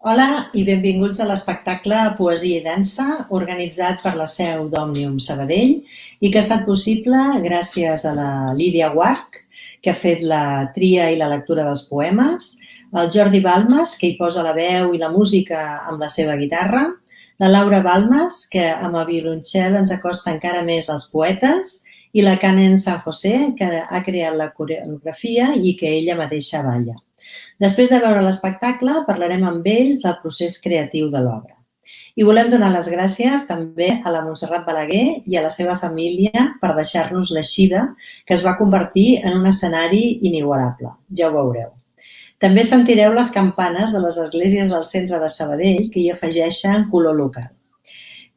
Hola i benvinguts a l'espectacle Poesia i Dansa, organitzat per la seu d'Òmnium Sabadell i que ha estat possible gràcies a la Lídia Guarch, que ha fet la tria i la lectura dels poemes, el Jordi Balmes, que hi posa la veu i la música amb la seva guitarra, la Laura Balmes, que amb el violoncel ens acosta encara més als poetes, i la Canen San José, que ha creat la coreografia i que ella mateixa balla. Després de veure l'espectacle, parlarem amb ells del procés creatiu de l'obra. I volem donar les gràcies també a la Montserrat Balaguer i a la seva família per deixar-nos l'eixida, que es va convertir en un escenari inigualable. Ja ho veureu. També sentireu les campanes de les esglésies del centre de Sabadell que hi afegeixen color local.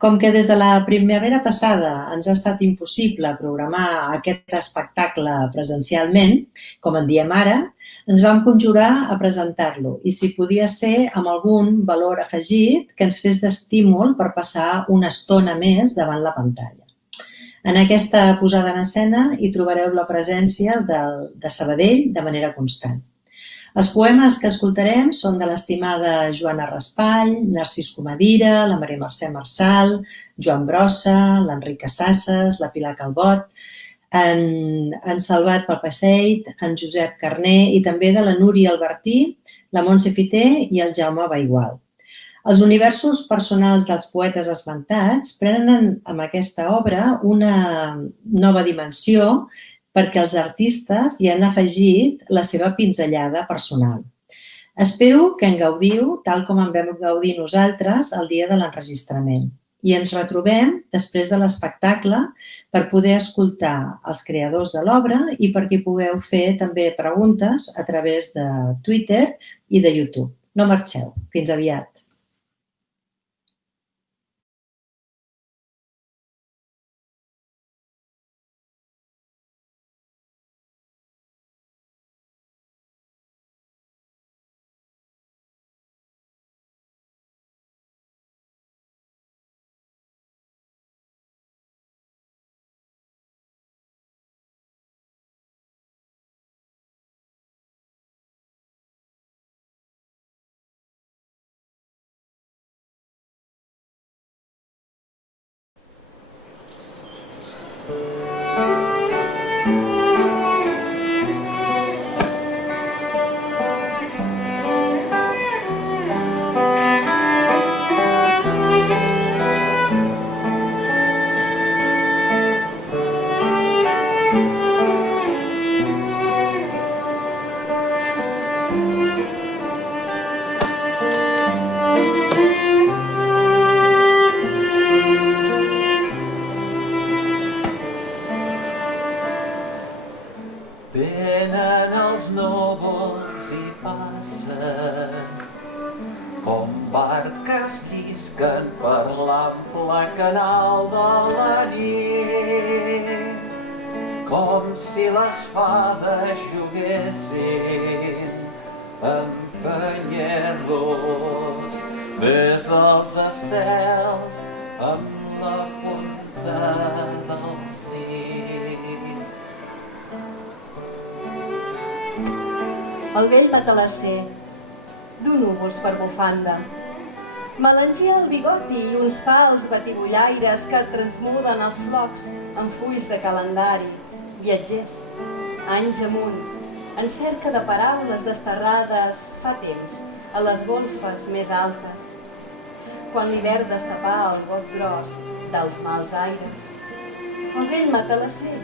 Com que des de la primavera passada ens ha estat impossible programar aquest espectacle presencialment, com en diem ara, ens vam conjurar a presentar-lo i si podia ser amb algun valor afegit que ens fes d'estímul per passar una estona més davant la pantalla. En aquesta posada en escena hi trobareu la presència de Sabadell de manera constant. Els poemes que escoltarem són de l'estimada Joana Raspall, Narcís Comadira, la Maria Mercè Marçal, Joan Brossa, l'Enric Casasses, la Pilar Calbot, en Salvat Palpaseit, en Josep Carner i també de la Núria Albertí, la Montse Fiter i el Jaume Baigual. Els universos personals dels poetes esmentats prenen amb aquesta obra una nova dimensió perquè els artistes hi han afegit la seva pinzellada personal. Espero que en gaudiu tal com en vam gaudir nosaltres el dia de l'enregistrament i ens retrobem després de l'espectacle per poder escoltar els creadors de l'obra i perquè pugueu fer també preguntes a través de Twitter i de YouTube. No marxeu. Fins aviat. Venen els núvols i passen com barques llisquen per l'ample canal de la nit, com si les fades juguessin empenyent-los des dels estels amb la punta dels dits. El vell matalasser, du núvols per bufanda. Melangia el bigoti i uns fals batibullaires que transmuden els flocs en fulls de calendari. Viatgers, anys amunt, en cerca de paraules desterrades fa temps a les golfes més altes. Quan l'hivern destapà el bot gros dels mals aires. El vell matalasser,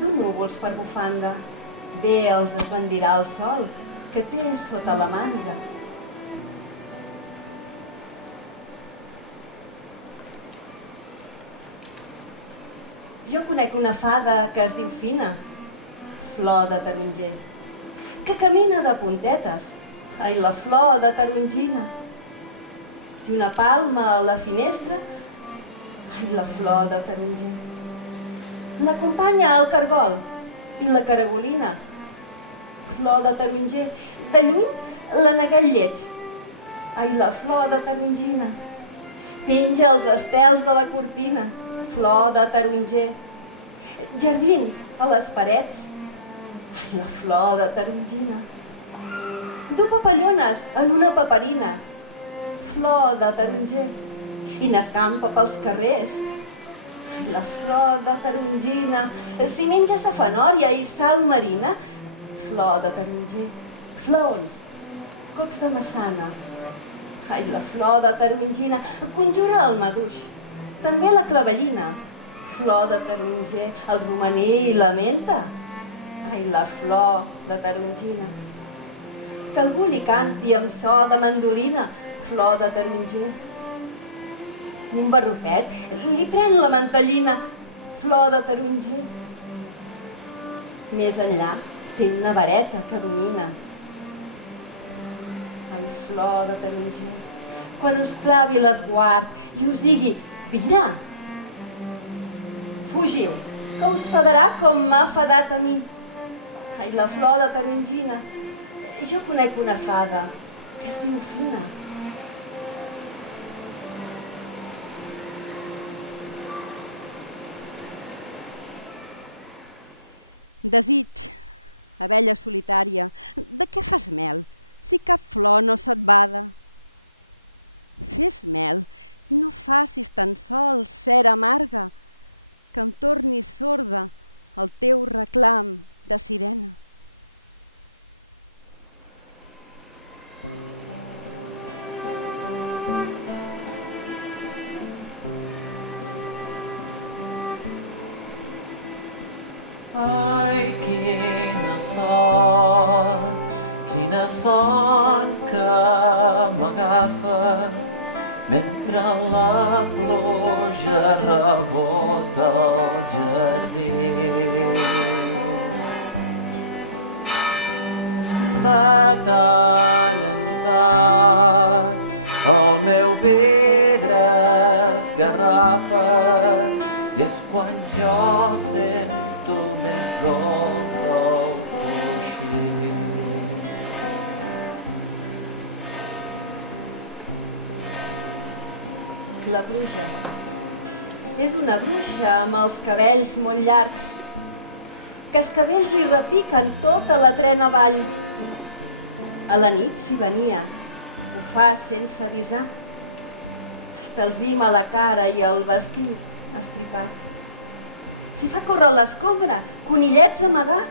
du núvols per bufanda. Bé els esbandirà el sol que té sota la màniga. Jo conec una fada que es diu Fina, flor de taronger, que camina de puntetes. Ai, la flor de tarongina. I una palma a la finestra. Ai, la flor de taronger. L'acompanya el cargol i la caragolina, flor de taronger. De lluny, l'aneguet lleig. Ai, la flor de tarongina. Penja els estels de la cortina, flor de taronger. Jardins a les parets. Ai, la flor de tarongina. Du papallones en una paperina, flor de taronger i n'escampa pels carrers. Ai, la flor de tarongina, si menja safanòria i sal marina. Flor de taronger, flaons, cocs de maçana. Ai, la flor de tarongina conjura el maduix, també la clavellina. Flor de taronger, el romaní i la menta. Ai, la flor de tarongina. Que algú li canti amb so de mandolina. Flor de taronger. Un barrufet li pren la mantellina. Flor de taronger. Més enllà té una vareta que domina. Ai, flor de taronger. Quan us clavi l'esguard i us digui vine, fugiu, que us fadarà com m'ha fadat a mi. Ai, la flor de tarongina. Jo conec una fada que es diu Fina. Desig, abella solitària, de què fas mel, si cap flor no se't bada? Fes mel i no facis tan sols cera amarga, que em torni sorda el teu reclam de sirena. Ai, quina son que m'agafa mentre la pluja rebota al jardí. De tant en tant el meu vidre esgarrapa i és quan jo sento més dolç el coixí. La pluja és una bruixa amb els cabells molt llargs, que els cabells li repiquen tota la trena avall. A la nit s'hi venia, ho fa sense avisar. Es talzima la cara i el vestit estripat. S'hi fa córrer l'escombra, conillets a amagar,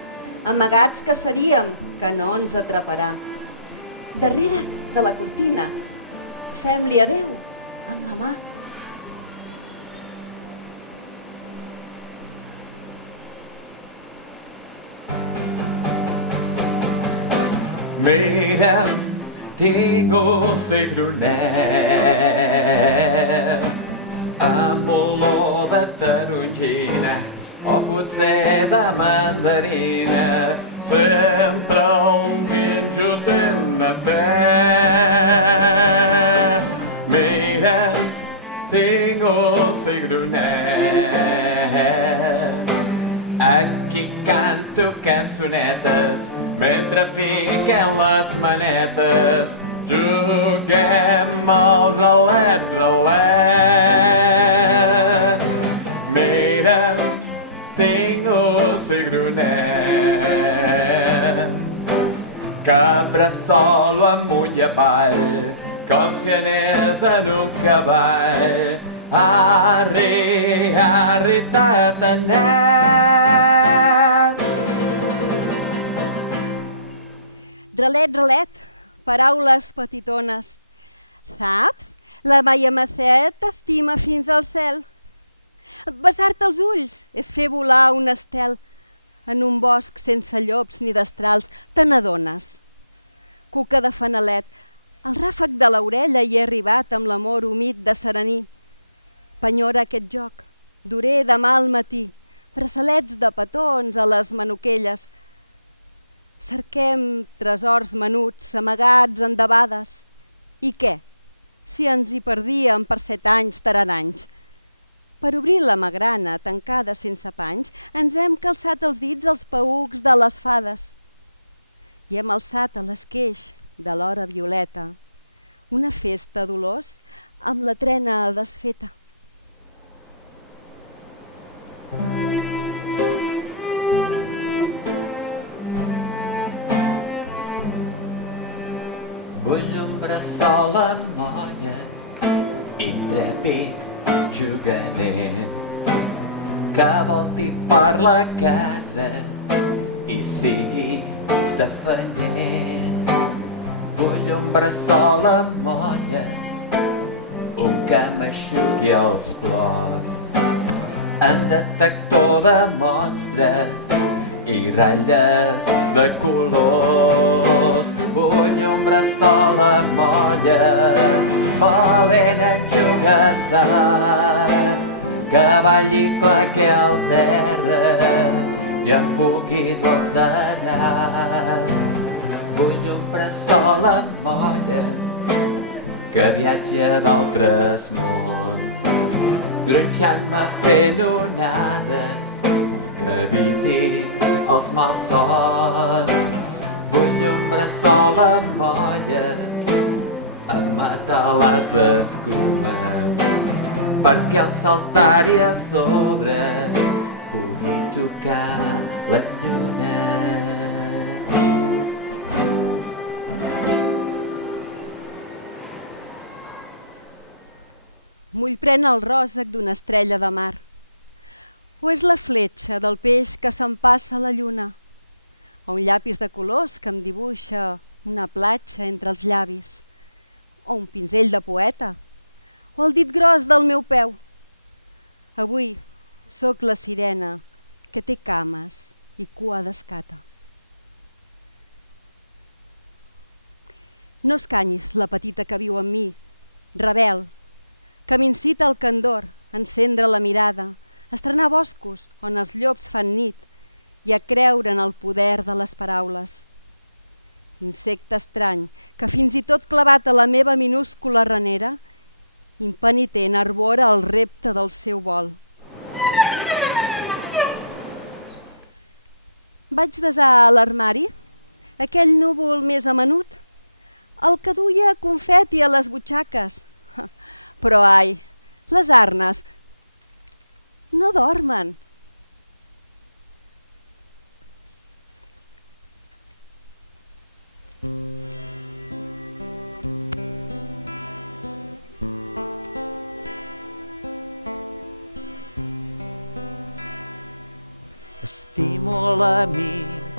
amagats que seríem, que no ens atraparà. Darrere de la cortina, fem-li adéu amb la mà. Mira'm, tinc un cigronet amb olor de tarongina o potser de mandarina. Sempre un guinjo tenen Mira'm, tinc un cigronet. Aquí canto cançonetes mentre piquem les manetes. Juguem al relet. Mira, tinc un cigronet que bressolo amunt i avall com si anés en un cavall. Arri, arri, tatanet. Relet, relet, paraules petitones. Saps? La Maia Macet t'estima fins al cel. Besar-te els ulls és fer volar un estel. En un bosc sense llops ni destrals te n'adones. Cuca de fanalet, el ràfec de l'orella hi he arribat amb l'amor humit de serení. Penyora aquest joc, duré demà al matí, braçalets de petons a les manuquelles. Cerquem tresors menuts amagats en debades. I què? Si ens hi perdíem per 7 anys tararanys. Per obrir la magrana tancada sense panys, ens hem calçat els dits als paücs de les fades. I hem alçat a l'esqueix de l'hora violeta una festa d'olors amb la trena desfeta. Vull un bressol amb molles, intrèpid juganer, que volti per la casa i sigui tafaner. Vull un bressol amb molles, un que m'aixugui els plors, en detector de monstres i ratlles de colors. Vull un bressol amb molles, valent enjogassat, que balli claquer al terra i em pugui dur alterat. Vull un bressol amb molles, que viatja d'altres mons, gronxant-me fent onades, que eviti els malsons. Vull un bressol amb molles, amb matalàs d'escuma, perquè al saltar-hi a sobre pugui tocar la lluna. M'ull pren el ròsec d'una estrella de mar, o és la fletxa del peix que s'empassa a la lluna, o un llapis de colors que em dibuixa una platja entre els llavis, o un pinzell de poeta, o el dit gros del meu peu. Avui sóc la sirena que té cames i cua d'escata. No escanyis la petita que viu en mi, rebel, que m'incita al candor, a encendre la mirada, a estrenar boscos on els llops fan nit i a creure en el poder de les paraules. Insecte estrany que fins i tot clavat a la meva minúscula ranera, impenitent arbora el repte del seu vol. Vaig desar a l'armari aquell núvol més amenut, el que duia confeti a les butxaques. Però ai, les arnes no dormen. Estimo l'amic,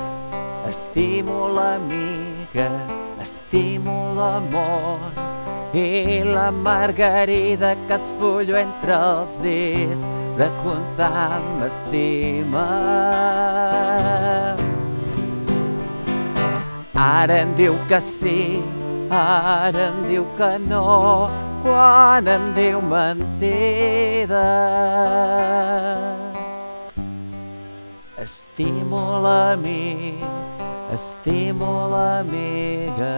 estimo l'amiga, estimo l'amor i la margarida que esfullo entre els dits de comptar m'estima. Ara em diu que sí, ara em diu que no, quan em diu mentida. Estimo l'amic, estimo l'amiga.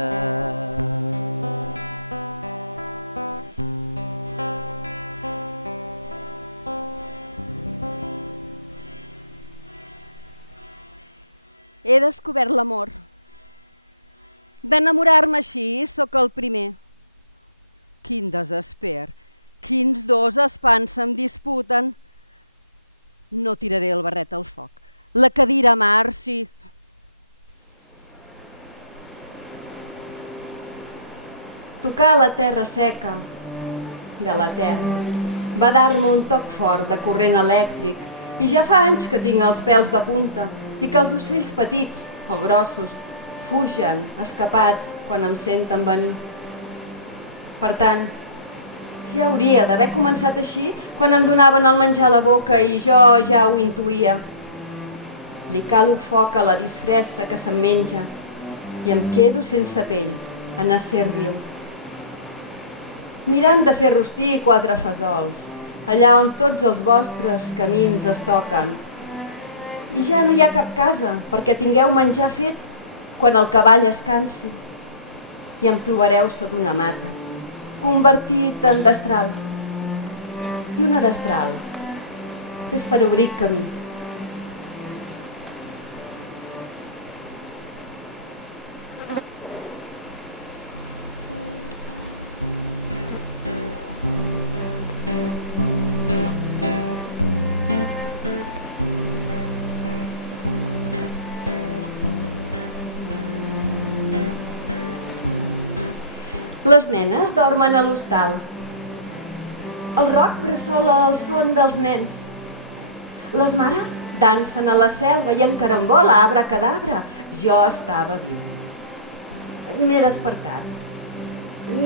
He descobert l'amor. D'enamorar-me així sóc el primer. Quin desesper, quins dos espants se'm disputen. No tiraré el barret al foc. La cadira a mar, sí. Tocar la terra seca de la terra va dar-me un toc fort de corrent elèctric i ja fa anys que tinc els pèls de punta i que els ocells petits o grossos fugen escapats quan em senten venir. Per tant, ja hauria d'haver començat així quan em donaven el menjar a la boca i jo ja ho intuïa. Li calo foc a la disfressa que se'm menja i em quedo sense pell, en acer viu. Mirant de fer rostir 4 fesols, allà on tots els vostres camins es toquen. I ja no hi ha cap casa perquè tingueu menjar fet quan el cavall es cansi. I em trobareu sota una mata, convertit en destral. I una destral és per obrir camí. Les nenes dormen a l'hostal. El roc bressola el son dels nens. Les mares dansen a la selva i en carambola, abracadabra. Jo estava viu. M'he despertat.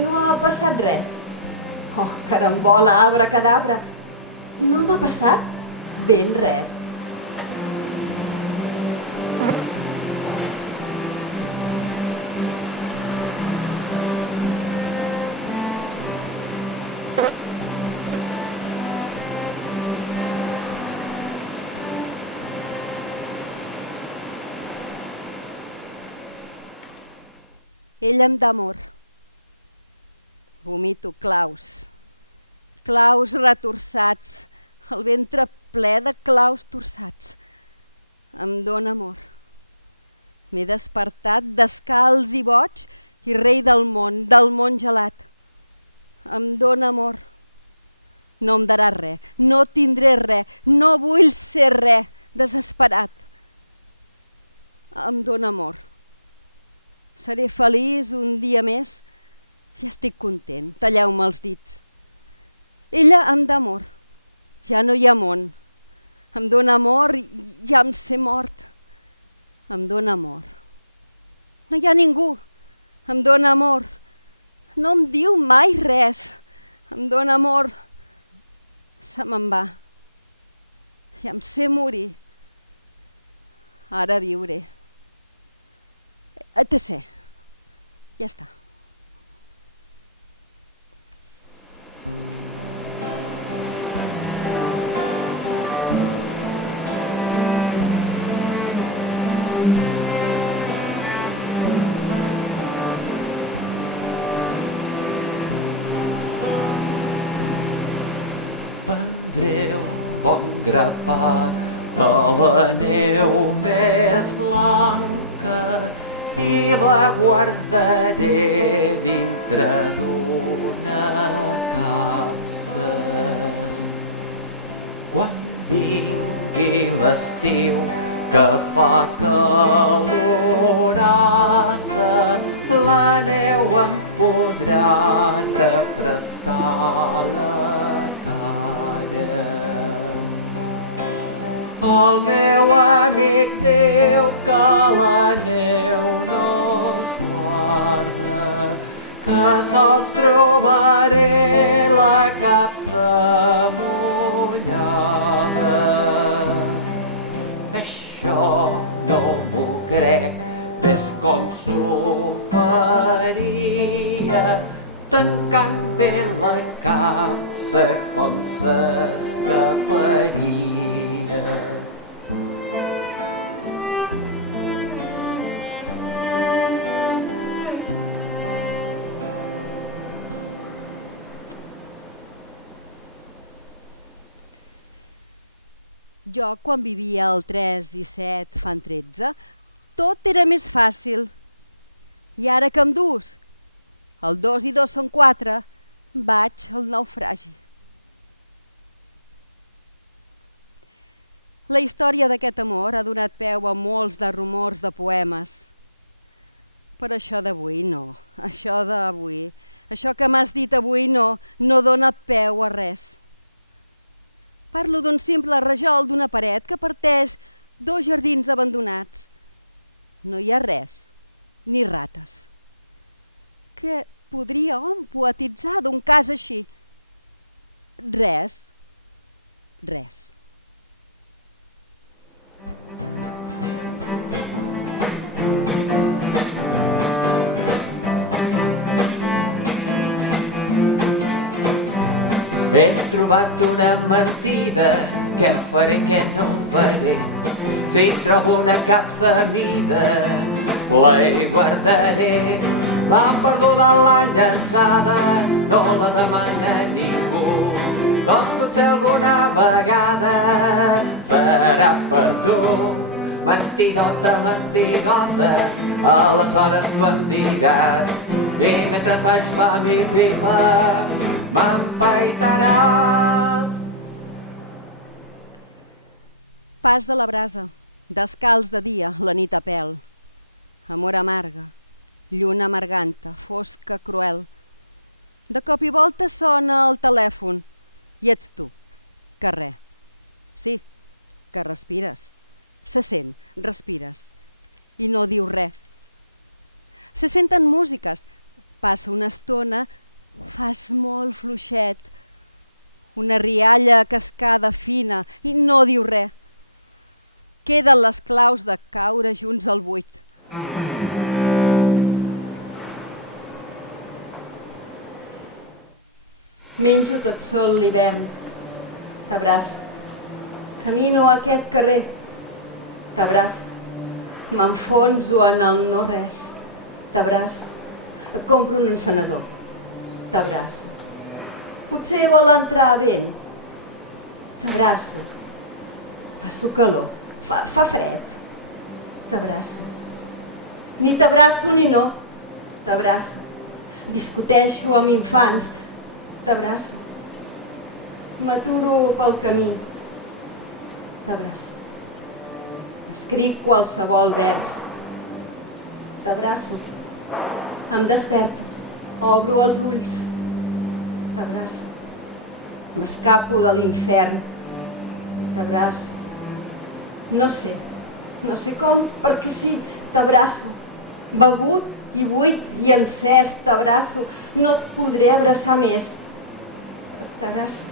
No ha passat res. Oh, carambola, abracadabra. No m'ha passat ben res. Ell em dà amor. Vomito claus. Claus retorçats. El ventre ple de claus torçats. Em dóna amor. M'he despertat descalç i boig i rei del món gelat. Em dóna amor. No em darà res, no tindré res, no vull ser res, desesperat. Em dóna amor. Seré feliç un dia més i estic content, talleu-me els dits. Ella em dà amor, ja no hi ha món. Em dóna amor i ja em sé mort. Em dóna amor. No hi ha ningú, em dóna amor. No em diu mai res, em dóna amor. Se me'n va. Ja em sé morir. Ara viuré. Etc. Ja està. Prendré un bon grapat de la neu més blanca i la guardaré dintre d'una capsa. Quan vingui l'estiu que fa calorassa, la neu em podrà refrescar la cara. El meu amic diu que la neu no es guarda, que sols trobaré la capsa mullada. Això no m'ho crec, ves com s'ho faria, tancant bé la capsa com s'escaparia. Jo, quan vivia al 3 i 7 fan 13, tot era més fàcil. I ara que em dus el 2 i 2 són 4, vaig al naufragi. La història d'aquest amor ha donat peu a molts de rumors de poemes. Però això d'avui no, això que m'has dit avui no dona peu a res. Parlo d'un simple rajol d'una paret que parteix dos jardins abandonats. No hi ha res, ni rates. Què podria hom poetitzar d'un cas així? Res, res. He trobat una mentida, què faré, què no em faré. Si trobo una capsa mida, la hi guardaré. La perduda l'ha llançada, no la demana ningú. Doncs potser alguna vegada serà per tu. Mentidota, mentidota, aleshores tu em diràs, i mentre faig la mítima m'empaitaràs. Pas de la brasa, descalç de dia, la nit a pèl. Amor amarga, lluna amarganta, fosca, cruel, De cop i volta sona el telèfon i ets tu, que res. Sí, que respires. Se sent, respires i no diu res. Se senten músiques. Passa una estona, fas molt fluixet, una rialla cascada fina i no diu res. Queden les claus de caure junts al buit. Menjo tot sol l'hivern. T'abraço. Camino a aquest carrer. T'abraço. M'enfonso en el no res. T'abraço. Compro un encenedor. T'abraço. Potser vol entrar vent. T'abraço. Passo calor. Fa fred. T'abraço. Ni t'abraço ni no. T'abraço. Discuteixo amb infants. T'abraço. M'aturo pel camí. T'abraço. Escric qualsevol vers. T'abraço. Em desperto. Obro els ulls. T'abraço. M'escapo de l'infern. T'abraço. No sé com, perquè sí, t'abraço. Begut i buit i encès, t'abraço. No et podré abraçar més. T'abraço.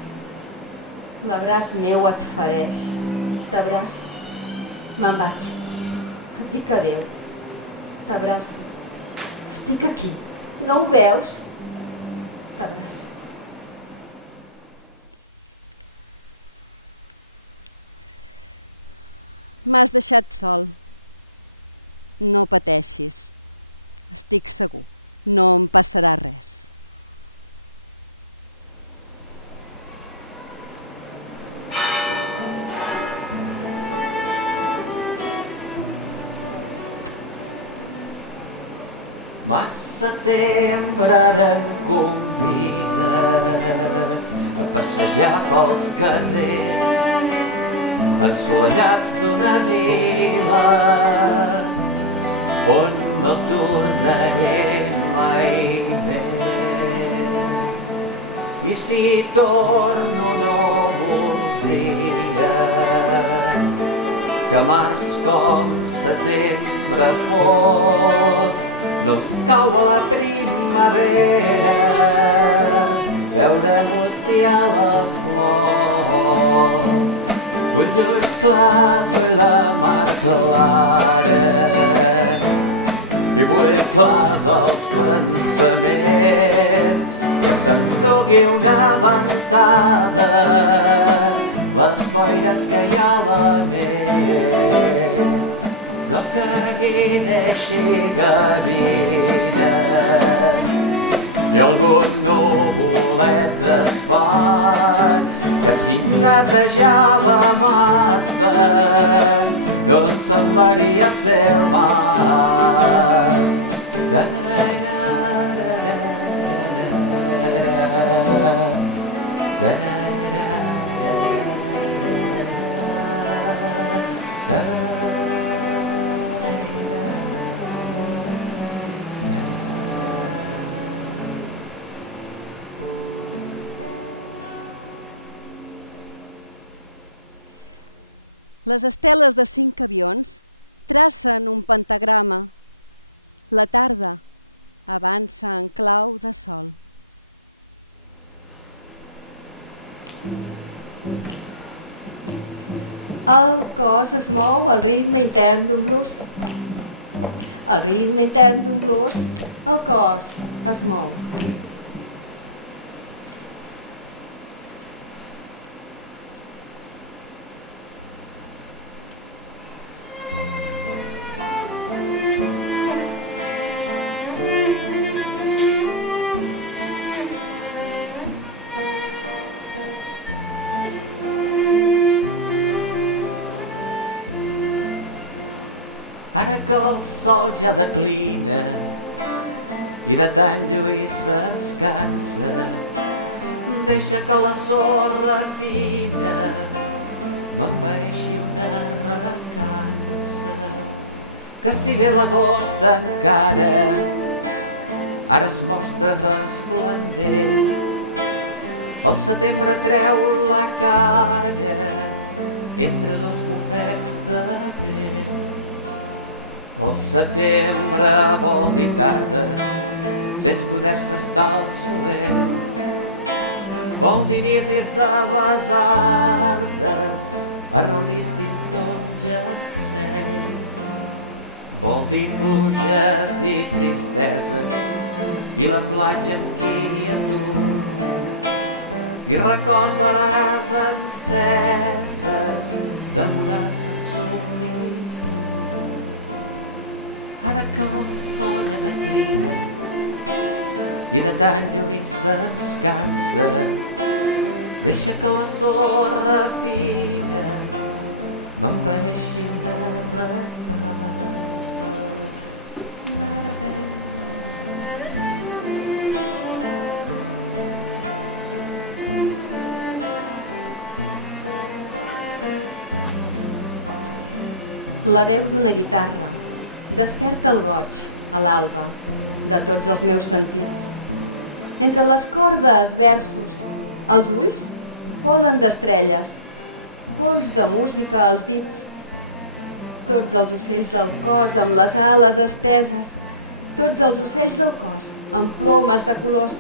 L'abraç meu et fereix. T'abraço. Me'n vaig. Et dic adéu. T'abraço. Estic aquí. No ho veus? T'abraço. M'has deixat sol. No pateixis. Estic segur. No em passarà res. Mar setembre ara em convida a passejar pels carrers assolellats d'una vila on no tornaré mai més. I si torno no voldria que març com setembre fos. No es cau a la primavera veure mostrar les flors. Vull ulls clars, vull la mar clara i vull clars els pensaments, que s'endugui una ventada les boires que hi ha a la ment. No que hi deixi gavines i algun nuvolet d'espat que si netejava massa no em semblaria ser el mar. Les esteles de 5 avions tracen un pentagrama. La tarda avança en clau de sol. El cos es mou al ritme intern d'un blues. Al ritme intern d'un blues, el cos es mou. Ara que el sol ja declina i de tant lluir-se es cansa, deixa que la sorra fina m'envaeixi una recança. Que si ve l'agost encara ara es mostra resplendent. El setembre treu la cara entre dos bufets de vent. El setembre vol dir tardes sense poder-se estar al soler. Vol dir inicis de besardes arrolis dins d'un jersei. Vol dir pluges i tristeses i la platja en quietud i records d'hores enceses demorats en solitud. Ara que el sol declina i de tan lluny se'ns cansa, deixa que la sorra fina m'empaeixi una recança. La veu d'una guitarra desperta el goig a l'alba de tots els meus sentits. Entre les cordes, versos, els ulls volen d'estrelles, pols de música als dits. Tots els ocells del cos amb les ales esteses, tots els ocells del cos amb plomes de colors.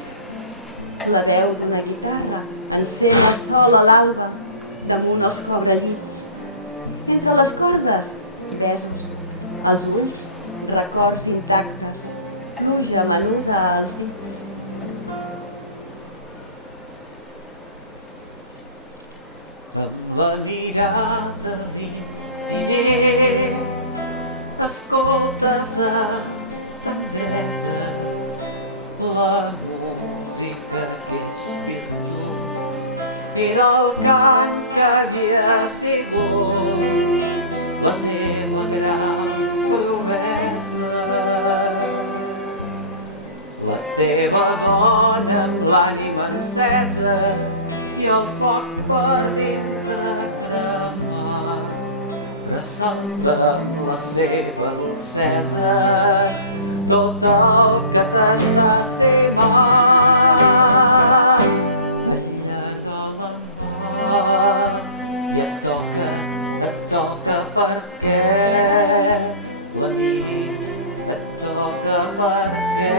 La veu d'una guitarra encén el sol a l'alba damunt els cobrellits. Entre les cordes, besos, als ulls, records intactes, pluja menuda als dits. Amb la mirada a l'infinit escoltes amb tendresa la música que és virtut i del cant que havia sigut la teva gran promesa. La teva dona amb l'ànima encesa i el foc per dintre cremat ressalta amb la seva dolcesa tot el que t'està estimant. Allarga la mà i et toca perquè la miris, et toca perquè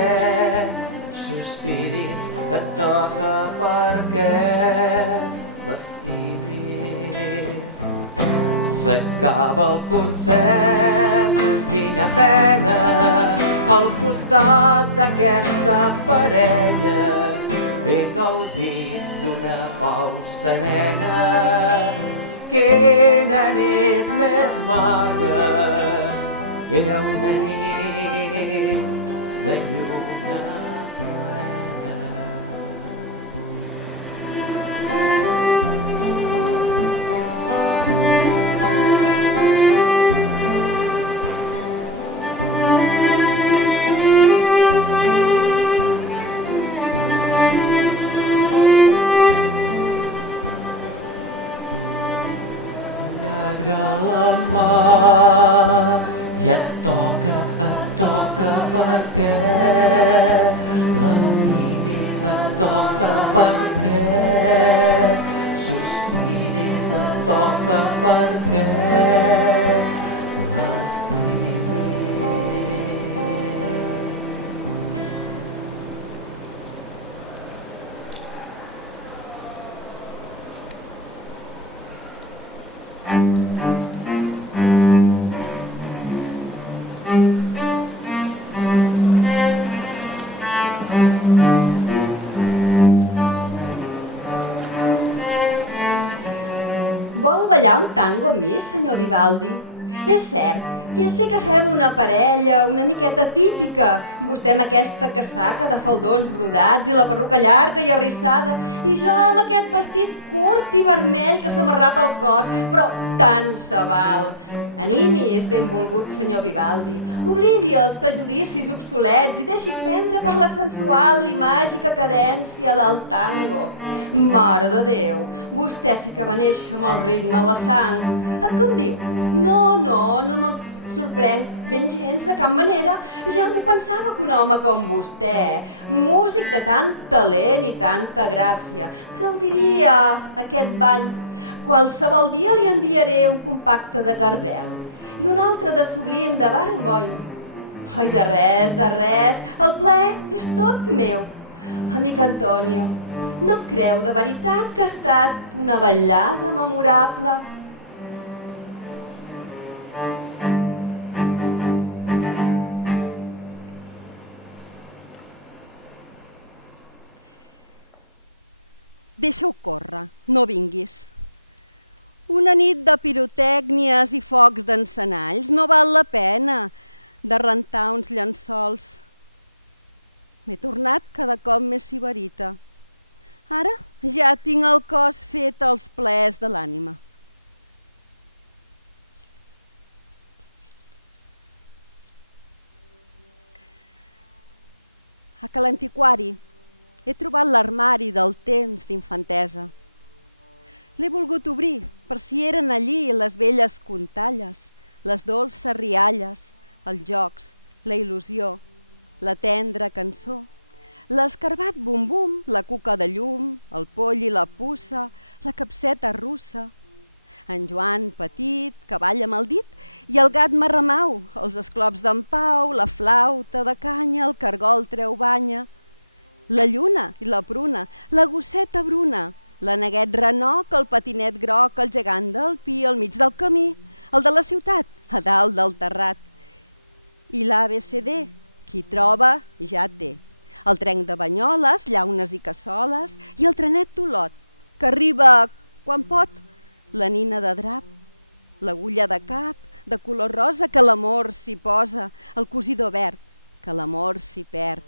sospiris, et toca perquè l'estimis. S'acaba el concert, quina pena, al costat d'aquesta parella he gaudit d'una pau serena. Quina nit més maca, era una nit de lluna plena. La mà i et toca perquè la miris, et toca perquè sospiris, et toca perquè l'estimis. Vol ballar un tango amb mi, senyor Vivaldi? És cert, ja sé que fem una parella una miqueta típica. Vostè amb aquesta casaca de faldons brodats i la perruca llarga i arrissada, i jo amb aquest vestit curt i vermell que se m'arrapa el cos, però tant se val. Animis, benvolgut senyor Vivaldi. Oblidi els prejudicis obsolets i deixis prendre per la sensual i màgica cadència del tango. Mare de Déu, vostè sí que va néixer amb el ritme a la sang. Com diu? No me sorprenc ben gens, de cap manera. Ja m'ho pensava que un home com vostè, músic de tant talent i tanta gràcia, gaudiria aquest ball. Qualsevol dia li enviaré un compacte de Gardel i un altre de Sublim de Barenboim. Ai, de res, el plaer és tot meu. Amic Antonio, no creu de veritat que ha estat una ballada memorable? Deixa-ho córrer, no vinguis. Una nit de pirotècnies i focs d'encenalls no val la pena de rentar uns llençols. M'he tornat cada cop més sibarita. Ara ja tinc el cos fet als plaers de l'ànima. A Ca l'Antiquari he trobat l'armari del temps d'infantesa. L'he volgut obrir per si eren allí les velles contalles, les dolces rialles, els jocs, la il·lusió, la tendra cançó, l'escarbat bum-bum, la cuca de llum, el poll i la puça, la capseta russa, en Joan petit, que balla amb el dit, i el gat marramau, els esclops d'en Pau, la flauta de canya, el cargol treu banya, la lluna i la pruna, la gosseta bruna, l'aneguet renoc, el patinet groc, el gegant del pi al mig del camí, el de la ciutat, a dalt del terrat. I l'ABCD, qui troba ja té. El trenc de banyoles, llaunes i cassoles, i el trenet d'Olot, que arriba quan pot, la nina de drap, l'agulla de cap, de color rosa, que l'amor s'hi posa, el cosidor verd, que l'amor s'hi perd.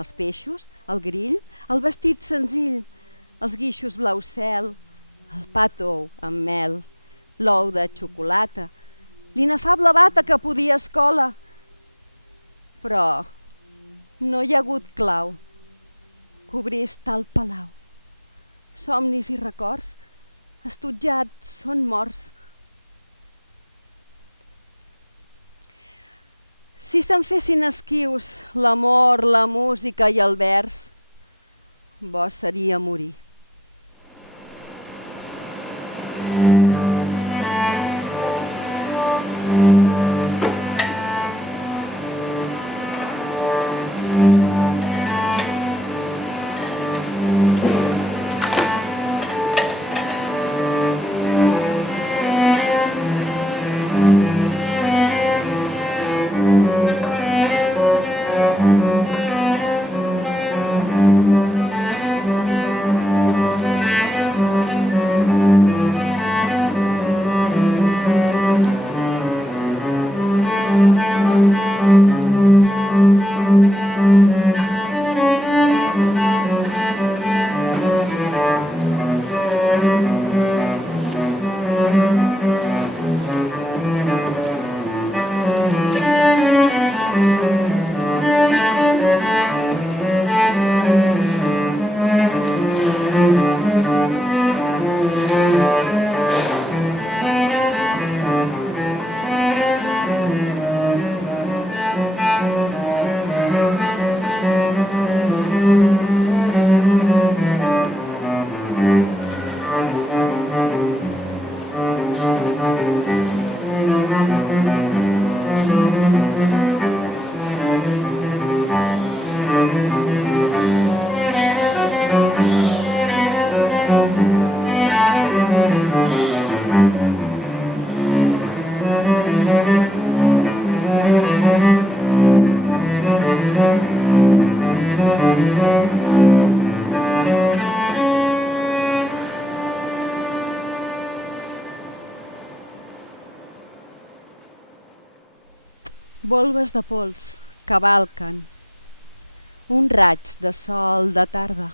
Els peixos, el grill, el vestit senzill, els guixos blau cel, el pa tou amb mel, l'ou de xocolata, l'inefable bata que podia escola. Però no hi ha hagut clau que obrís tal palau. Somnis i records, estutjats, són morts. Si se'n fessin esquius l'amor, la música i el vers, bo seria morir. Volves de pols cavalquen, un raig de sol de tarda.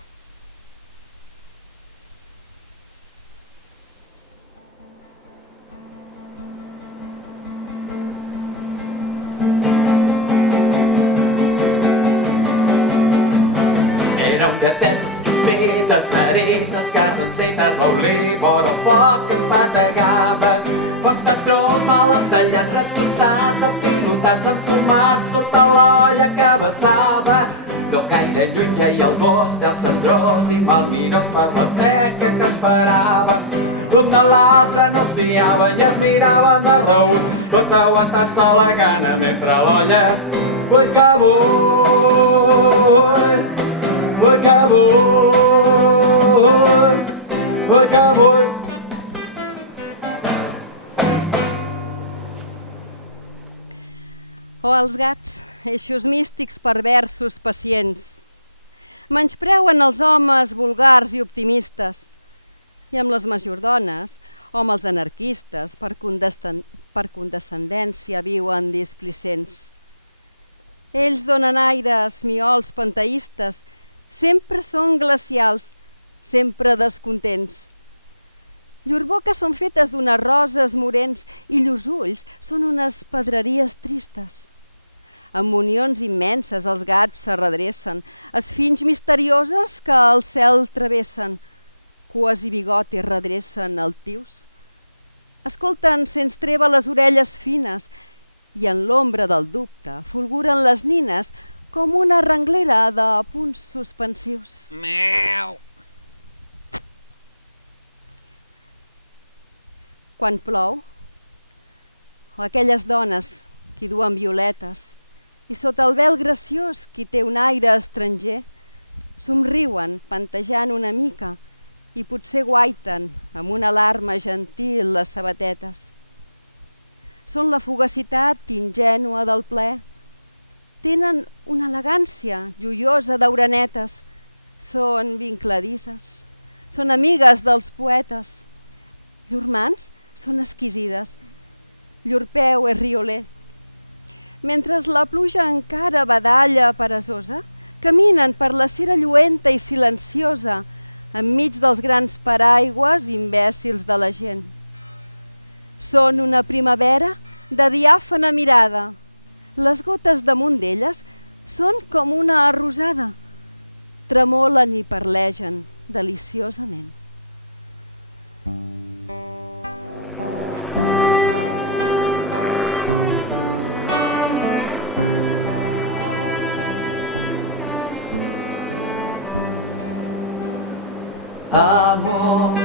Era un gatet esquipetes, varetes, carrancetes, rauler, vora foc es bategava, foc de troncs mal estallat, retorçats, apilotats, enfumats sota l'olla que vessava. No gaire lluny ja hi ha el gos dels cendrós i malmirós per la teca que esperava. L'un de l'altre no es fiaven i es miraven a raül, tot aguantant-se la gana mentre l'olla vull que vull, vull que vull, vull que vull. O els gats, eixos místics perversos pacients, menyspreuen els homes vulgars i optimistes, i amb les majordones, o amb els anarquistes, per condescendència viuen displicents. Ells donen aires, miols, panteistes, sempre són glacials, sempre descontents. Llur boques són fetes d'unes roses morents i llurs ulls són unes pedreries tristes. Amb unions immenses els gats se redrecen, esfinys misterioses que el cel travessen, cues i bigotis redrecen altius. Escolten sense treva les orelles fines i en l'ombra del dubte fulguren les nines com una renglera de punts suspensius. Meu! Quan plou, o aquelles dones qui duen violetes i sota el vel graciós qui té un aire estranger somriuen pantejant una mica i potser guaiten amb una alarma gentil les sabatetes. Són la fugacitat ingènua del ple. Tenen una elegància joiosa d'orenetes. Són vincladisses. Són amigues dels poetes. Llur mans són exquisides. Llur peu és rioler. Mentre la pluja encara badalla peresosa, caminen per la cera lluenta i silenciosa enmig dels grans paraigües imbècils de la gent. Són una primavera de diàfana mirada. Les gotes damunt d'elles són com una rosada. Tremolen i parlegen deliciosament. Amor,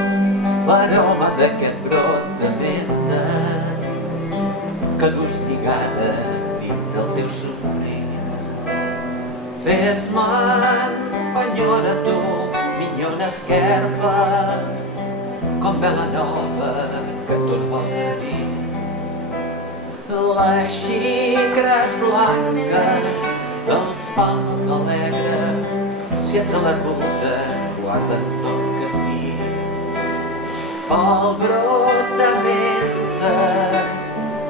l'aroma d'aquest brot de mentes que dus lligada dintre el teu somrís. Fes-me'n penyora tu, minyona esquerpa, com vela nova que tot vol dir. Les xicres blanques dels pals del negre, si ets a la ruta, guarda'n tot camí. El brot de menta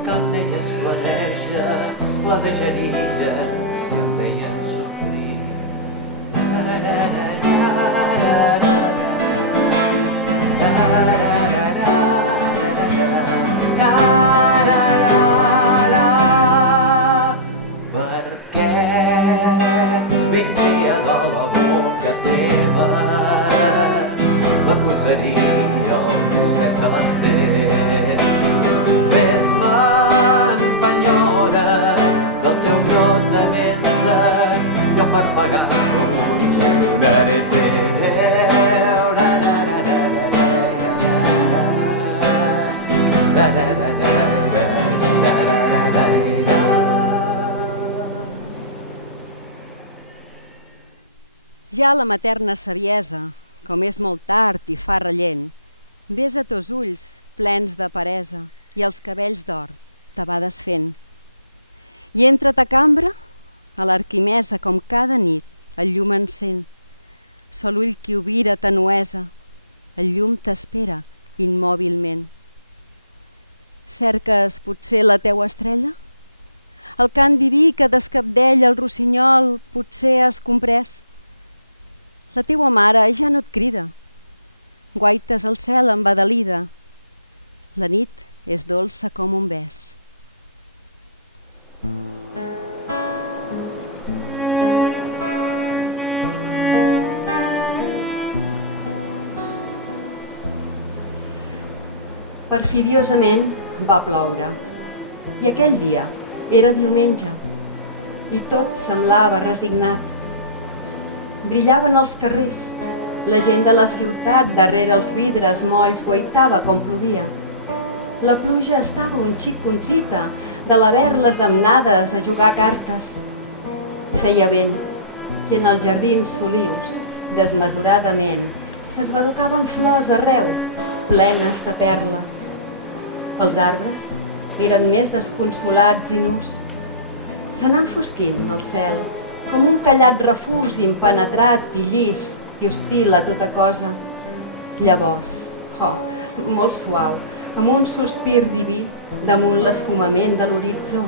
que el d'elles planeja, planejarien si el veien sofrir. Perquè vindria de la boca teva la poesia sec de l'ester. Fes-me'n penyora del teu brot de menta, jo per pagar-lo hi donaré teu. Ja la materna saviesa, com és molt tard i fa rellent, ves a tos ulls plens de paresa i els cabells d'or te va desfent. I entra ta cambra, a l'arquimesa com cada nit el llum encén. Sol ull qui obira ta nuesa, el llum t'espera immòbilment. Cerques potser la teua estrella? El cant diví que descapdella el rossinyol potser has comprès? La teua mare ja no et crida. Guaites el cel embadalida. La nit és dolça com un bes. Perfidiosament, va ploure. I aquell dia era diumenge i tot semblava resignat. Brillaven els carrers. La gent de la ciutat darrere els vidres molls guaitava com plovia. La pluja estava un xic contrita de l'haver-les damnades a jugar a cartes. Feia vent i en els jardins solius, desmesuradament, s'esbadocaven flors arreu, plenes de perles. Els arbres eren més desconsolats i nus. Se n'ha enfosquint el cel, com un callat refús impenetrat i llis i hostil a tota cosa. Llavors, molt suau, amb un sospir diví damunt l'esfumament de l'horitzó,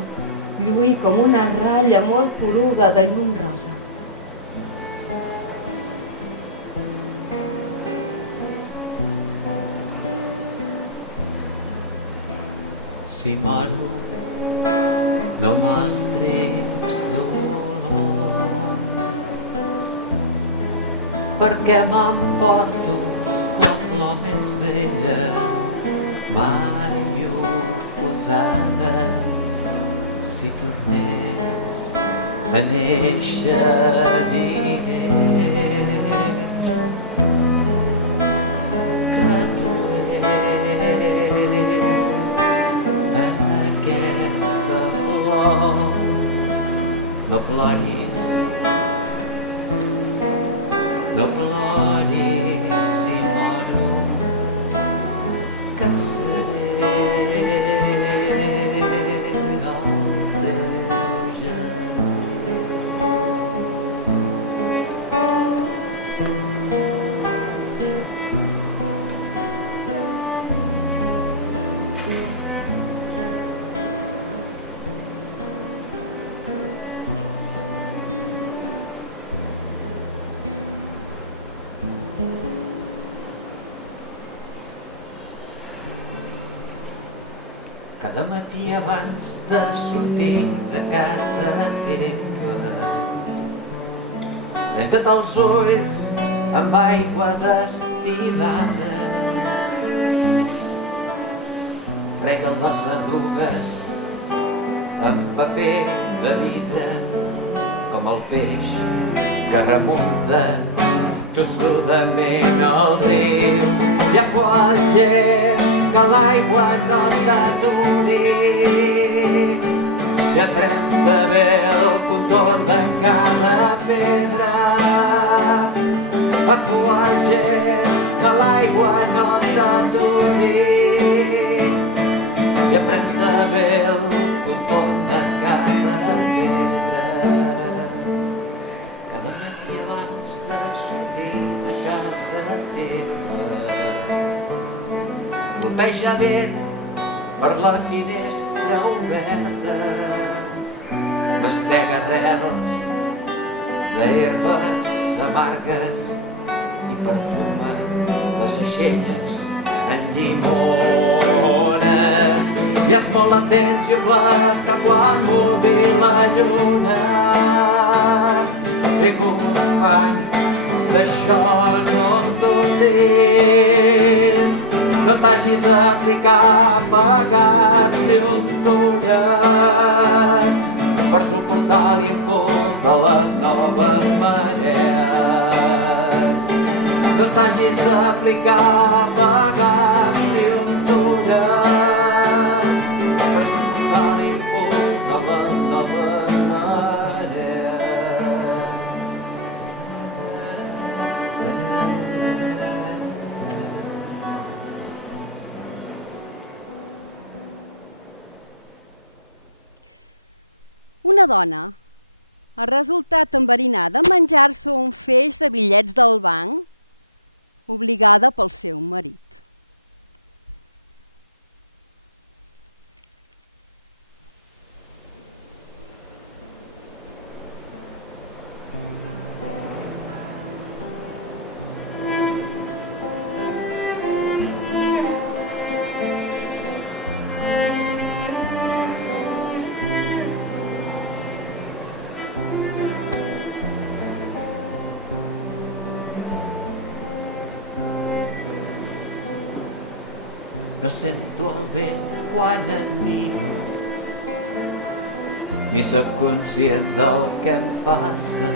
lluir com una ratlla molt poruga de llum rosa. Si moro, no mostris dolor, perquè m'emporto la flor més bella mai oposada. Si tornés a néixer, digués que tu ets aquesta flor. No ploris, no ploris si moro, que seré el teu jardí. Cada matí abans de sortir de casa teva, renta't els ulls amb aigua destil·lada, frega les arrugues amb paper de vidre, com el peix que remunta tossudament al riu. I a qual gest que l'aigua no t'aturi, i aprèn-te bé el contorn de cada pedra. A qual gest que l'aigua no t'aturi, i aprèn-te bé el contorn de cada pedra. Cada matí abans de sortir de casa teva, golpeja vent per la finestra oberta, mastega arrels d'herbes amargues i perfuma les aixelles en llimones. I és molt atents i ombles que quan mudi la lluna, company, d'això no dubtis. No t'hagis d'aplicar pegats ni untunes per suportar l'impuls de les noves marees. No t'hagis d'aplicar pegats ni untunes per suportar l'impuls de les noves marees. Una dona ha resultat enverinada a menjar-se un feix de bitllets del banc, obligada pel seu marit. no sento el vent quan et miro, ni sóc conscient del que em passa.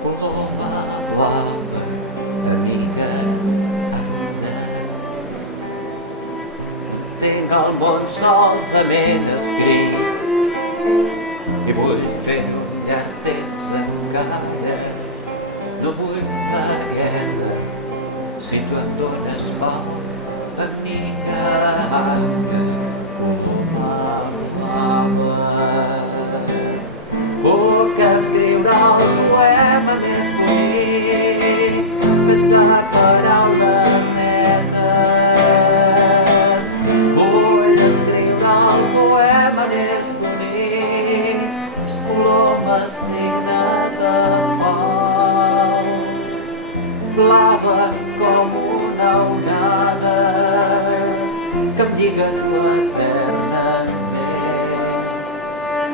Coloma blava, amiga, anda. Entenc el món solsament escrit i vull fer un llarg temps encara. No vull la guerra, si tu em dones pau, amiga, anda, coloma blava. Puc escriure el poema més bonic, fet de paraules netes. Vull escriure el poema més bonic, coloma signe de pau, blava com una onada que em lliga a tu eternament.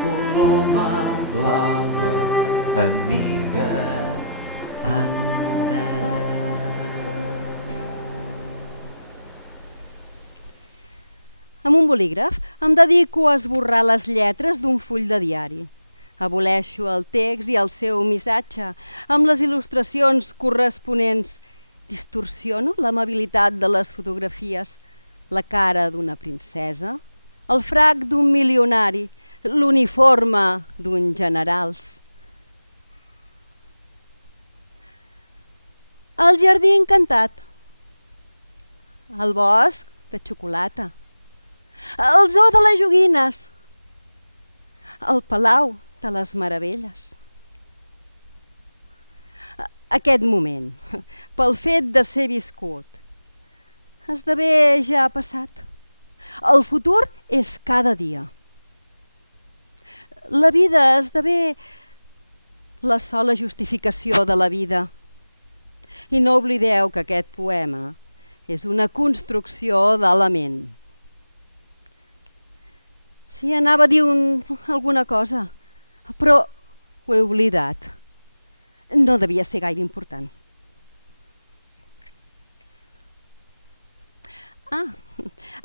Coloma blava, amiga, anda. Amb un bolígraf em dedico a esborrar les lletres d'un full de diari. Aboleixo el text i el seu missatge amb les il·lustracions corresponents. Distorsiono l'amabilitat de les fotografies, la cara d'una princesa, el frac d'un milionari, l'uniforme d'un generals. El jardí encantat, el bosc de xocolata, el zoo de les joguines, el palau de les meravelles. Aquest moment, pel fet de ser viscut, esdevé ja passat. El futur és cada dia. La vida esdevé la sola justificació de la vida. I no oblideu que aquest poema és una construcció de la ment. Sí, anava a dir alguna cosa, però ho he oblidat. No devia ser gaire important.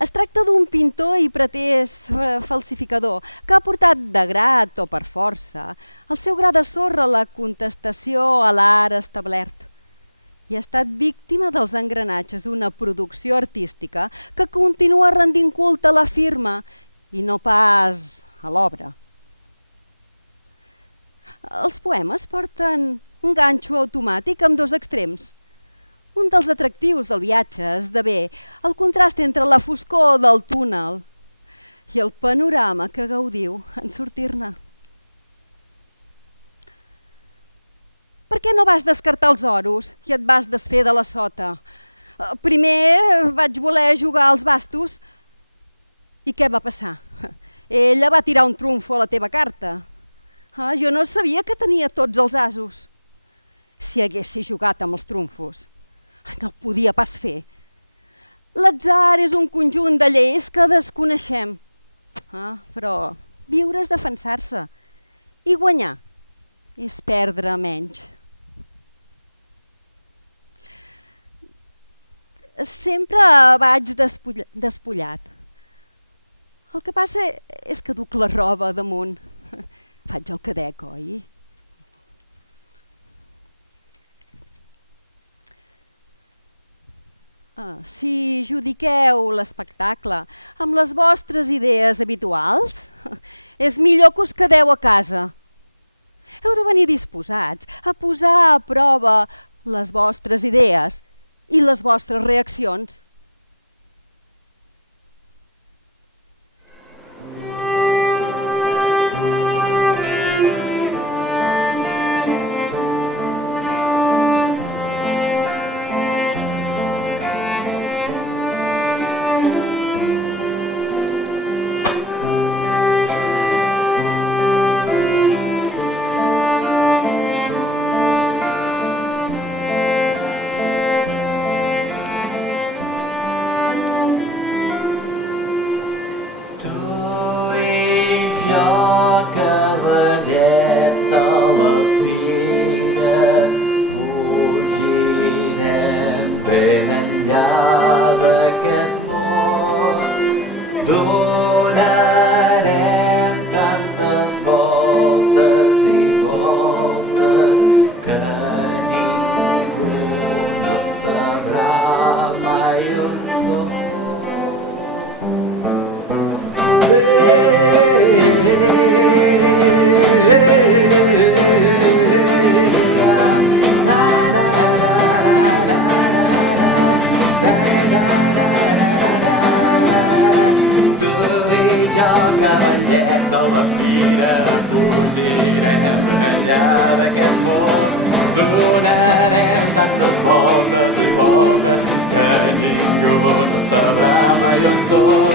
Es tracta d'un pintor i pretès falsificador que ha portat de grat o per força el seu gra de sorra a la contestació a l'art establert i ha estat víctima dels engranatges d'una producció artística que continua rendint culte a la firma i no pas a l'obra. Els poemes porten un ganxo automàtic amb dos extrems. Un dels atractius del viatge esdevé el contrast entre la foscor del túnel i el panorama que gaudiu en sortir-ne. Per què no vas descartar els oros i et vas desfer de la sota? Primer vaig voler jugar als bastos i què va passar? Ella va tirar un trumfo a la teva carta. Jo no sabia que tenia tots els asos. Si haguessis jugat amb els trumfos, no podia pas fer. L'atzar és un conjunt de lleis que desconeixem. Però viure és defensar-se i guanyar és perdre menys. Sempre vaig despullat. El que passa és que duc la roba damunt. Faig el que dec, oi? Si judiqueu l'espectacle amb les vostres idees habituals, és millor que us quedeu a casa. Heu de venir disposats a posar a prova les vostres idees i les vostres reaccions. la fira, fugirem enllà d'aquest món, donarem tantes voltes i voltes que ningú no sabrà mai on som.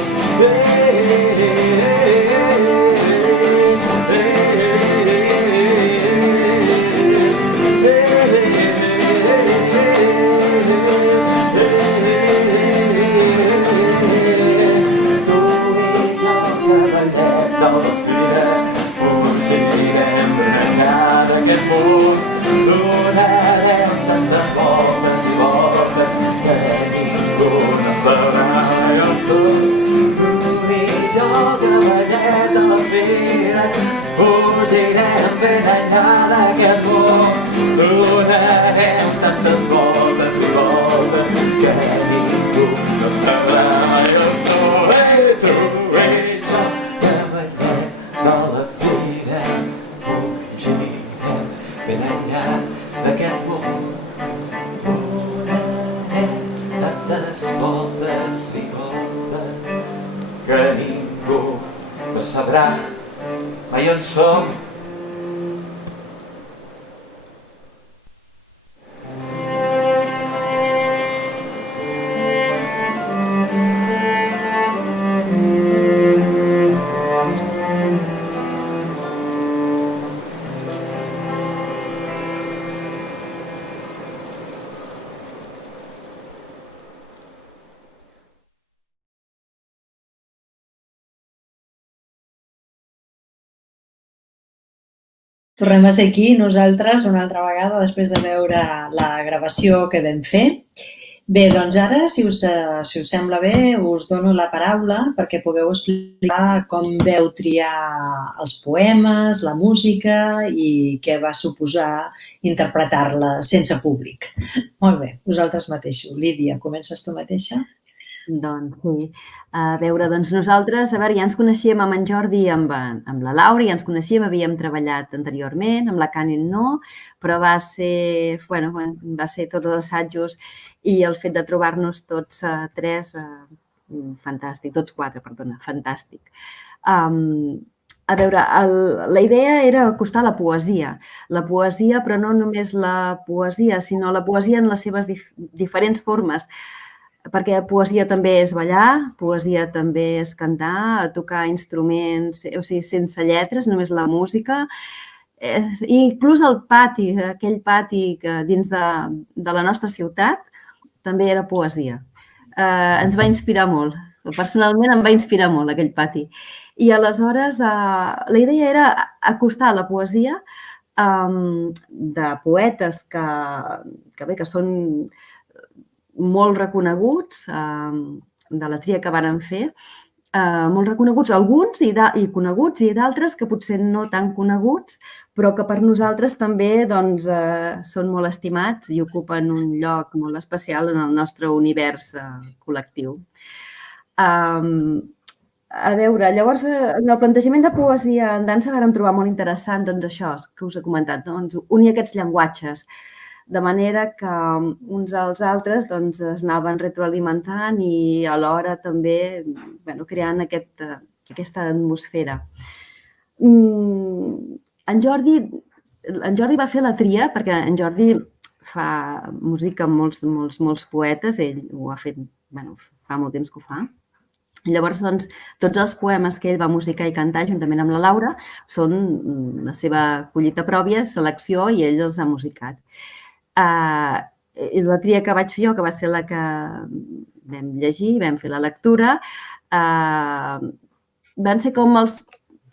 Cavallet de la fira, fugirem ben enllà d'aquest món, donarem tantes voltes i voltes que ningú no sabrà mai on som. Tu i jo, cavallet de la fira, fugirem ben enllà d'aquest món, donarem tantes voltes i voltes que ningú no sabrà mai on som. Tu i jo, cavallet de la fira, fugirem ben enllà d'aquest món, donarem tantes voltes i voltes que ningú no sabrà mai on som. Tornem a ser aquí nosaltres una altra vegada després de veure la gravació que vam fer. Bé, doncs ara, si us sembla bé, us dono la paraula perquè pugueu explicar com veu triar els poemes, la música i què va suposar interpretar-la sense públic. Molt bé, vosaltres mateixos. Lídia, comences tu mateixa? Doncs sí. A veure, doncs nosaltres, ja ens coneixíem amb en Jordi i amb la Laura, ja ens coneixíem, havíem treballat anteriorment, amb la Canin no, però va ser tots els assajos i el fet de trobar-nos tots tres, fantàstic, tots quatre, perdona, fantàstic. A veure, la idea era acostar la poesia, però no només la poesia, sinó la poesia en les seves diferents formes, perquè poesia també és ballar, poesia també és cantar, tocar instruments, o sigui, sense lletres, només la música. I inclús el pati, aquell pati que dins de la nostra ciutat, també era poesia. Ens va inspirar molt. Personalment em va inspirar molt aquell pati. I aleshores la idea era acostar la poesia de poetes que són molt reconeguts, de la tria que varen fer, molt reconeguts, alguns i coneguts, i d'altres que potser no tan coneguts, però que per nosaltres també són molt estimats i ocupen un lloc molt especial en el nostre univers col·lectiu. A veure, llavors, en el plantejament de poesia en dansa vam trobar molt interessant això que us he comentat, unir aquests llenguatges, de manera que uns als altres es anaven retroalimentant i alhora també creant aquesta atmosfera. En Jordi va fer la tria, perquè en Jordi fa música amb molts poetes, ell ho ha fet, fa molt temps que ho fa. Llavors, tots els poemes que ell va musicar i cantar juntament amb la Laura són la seva collita pròpia, selecció, i ell els ha musicat. La tria que vaig fer jo, que va ser la que vam llegir, vam fer la lectura, van ser com els...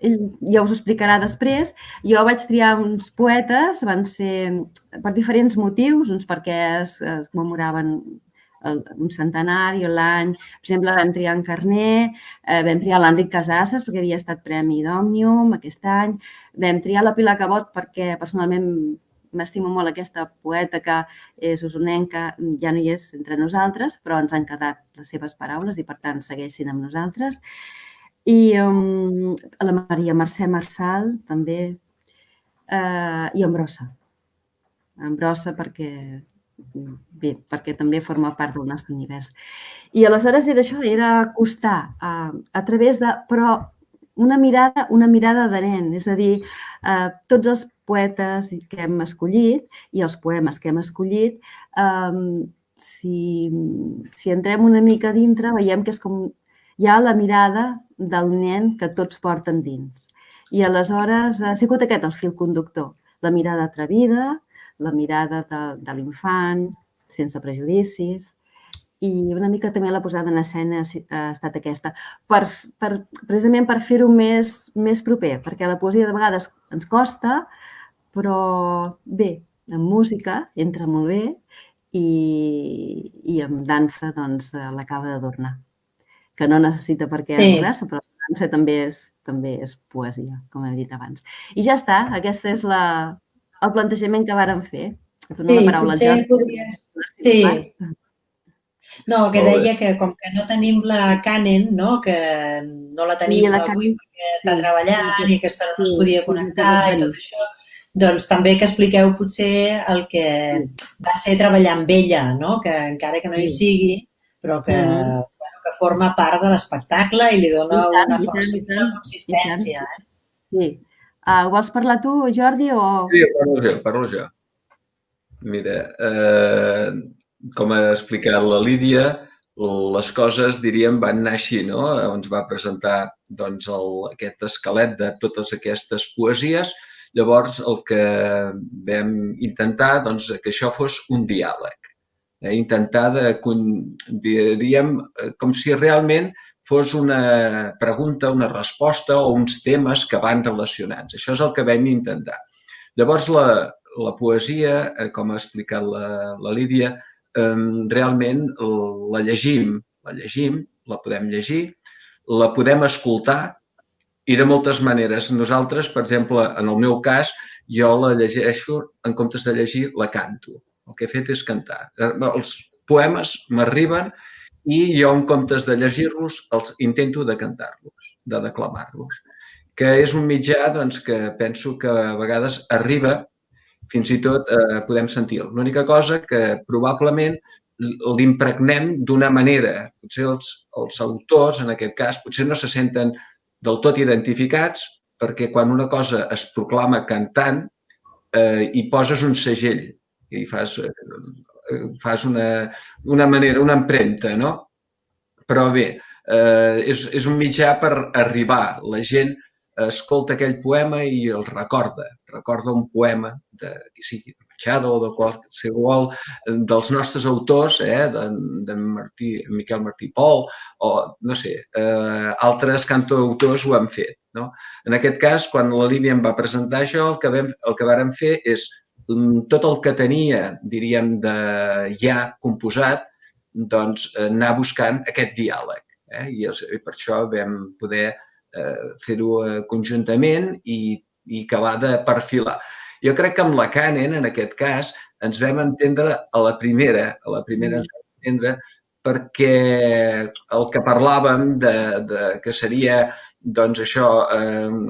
Ja us ho explicarà després. Jo vaig triar uns poetes, van ser per diferents motius, uns perquè es commemoraven un centenari o l'any. Per exemple, vam triar en Carner, vam triar l'Enric Casasses perquè havia estat Premi d'Òmnium aquest any, vam triar la Pilar Cabot perquè personalment m'estimo molt aquesta poeta que és usonenca, ja no hi és entre nosaltres, però ens han quedat les seves paraules i, per tant, segueixin amb nosaltres. I la Maria Mercè Marçal, també, i en Brossa. En Brossa perquè també forma part del nostre univers. I aleshores era això, era acostar a través de... Però una mirada de nen, és a dir, tots els poetes que hem escollit i els poemes que hem escollit, si entrem una mica dintre, veiem que és com hi ha la mirada del nen que tots porten dins. I aleshores ha sigut aquest el fil conductor, la mirada atrevida, la mirada de l'infant, sense prejudicis, i una mica també la posada en escena ha estat aquesta, precisament per fer-ho més proper, perquè la poesia de vegades ens costa, però bé, amb música entra molt bé i amb dansa doncs l'acaba d'adornar. Que no necessita per què adornar-se, però la dansa també és poesia, com hem dit abans. I ja està, aquest és el plantejament que vàrem fer. Sí, potser podries... Sí. No, que deia que com que no tenim la Canen, no? Que no la tenim avui perquè està treballant i aquesta no es podia connectar i tot això, doncs també que expliqueu potser el que va ser treballar amb ella, no? Que encara que no hi sigui, però que forma part de l'espectacle i li dona una força i una consistència. Sí. Ho vols parlar tu, Jordi, o...? Sí, parlo jo. Mira, com ha explicat la Lídia, les coses, diríem, van anar així, no? Ens va presentar doncs, aquest esquelet de totes aquestes poesies. Llavors, el que vam intentar, doncs, que això fos un diàleg. Intentar, diríem, com si realment fos una pregunta, una resposta o uns temes que van relacionats. Això és el que vam intentar. Llavors, la poesia, com ha explicat la Lídia, realment la llegim, la podem llegir, la podem escoltar i de moltes maneres. Nosaltres, per exemple, en el meu cas, jo la llegeixo, en comptes de llegir, la canto. El que he fet és cantar. Els poemes m'arriben i jo, en comptes de llegir-los, els intento de cantar-los, de declamar-los, que és un mitjà doncs, que penso que a vegades arriba, fins i tot podem sentir-lo. L'única cosa que probablement l'impregnem d'una manera. Potser els autors, en aquest cas, potser no se senten del tot identificats perquè quan una cosa es proclama cantant hi poses un segell i fas una manera, una empremta, no? Però bé, és un mitjà per arribar. La gent escolta aquell poema i el recorda un poema de qui sigui, de Machado o de qualsevol dels nostres autors, de Miquel Martí i Pol, o no sé, altres cantautors ho han fet. No? En aquest cas, quan la Lídia em va presentar això, el que vàrem fer és tot el que tenia, diríem, ja composat, doncs anar buscant aquest diàleg. I per això vam poder fer-ho conjuntament i acabar de perfilar. Jo crec que amb la Canen, en aquest cas, ens vam entendre a la primera ens vam entendre perquè el que parlàvem que seria doncs això,